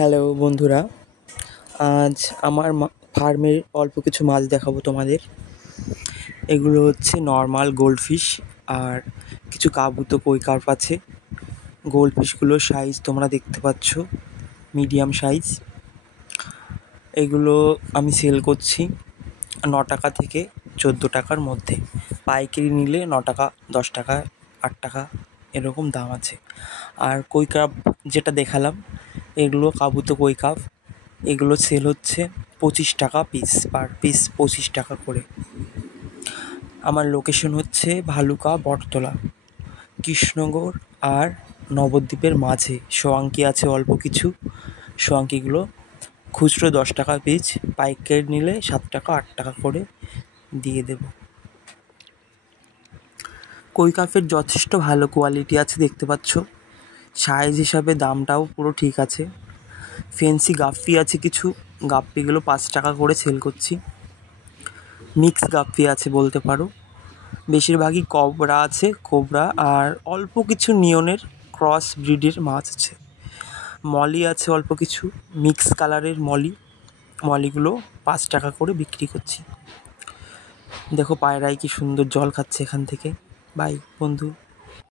Hello বন্ধুরা, আজ আমার ফার্মের অল্প কিছু মাছ দেখাবো তোমাদের। এগুলো হচ্ছে নর্মাল গোল্ডফিশ আর কিছু কাবুতো কই কার্প আছে। গোল্ডফিশগুলোর সাইজ তোমরা দেখতে পাচ্ছ, মিডিয়াম সাইজ। এগুলো আমি সেল করছি 9 টাকা থেকে 14 টাকার মধ্যে। পাইকারি নিলে 9 টাকা, 10 টাকা, 8 টাকা এরকম দাম আছে। আর কই কার্প যেটা দেখালাম, এগুলো কাবুতো কই কার্প। এগুলো সেল হচ্ছে 25 টাকা পিস, পার পিস 25 টাকা করে। আমার লোকেশন হচ্ছে ভালুকা, বটতলা, কৃষ্ণনগর আর নবদ্বীপের মাঝে। সোয়াঙ্কি আছে অল্প কিছু, সোয়াঙ্কিগুলো খুচরো 10 টাকা পিস, পাইকারি নিলে 7 টাকা 8 টাকা করে দিয়ে দেব। কই কার্পের যথেষ্ট ভালো কোয়ালিটি আছে, দেখতে পাচ্ছ। সাইজ হিসাবে দামটাও পুরো ঠিক আছে। ফেন্সি গাপ্পি আছে কিছু, গাপ্পিগুলো 5 টাকা করে সেল করছি। মিক্স গাপ্পি আছে বলতে পারো। বেশিরভাগই কোবরা আছে, কোবরা, আর অল্প কিছু নিয়নের ক্রস ব্রিডের মাছ আছে। মলি আছে অল্প কিছু, মিক্স কালারের মলিগুলো 5 টাকা করে বিক্রি করছি। দেখো পায়রায় কি সুন্দর জল খাচ্ছে এখান থেকে। বাই বন্ধু।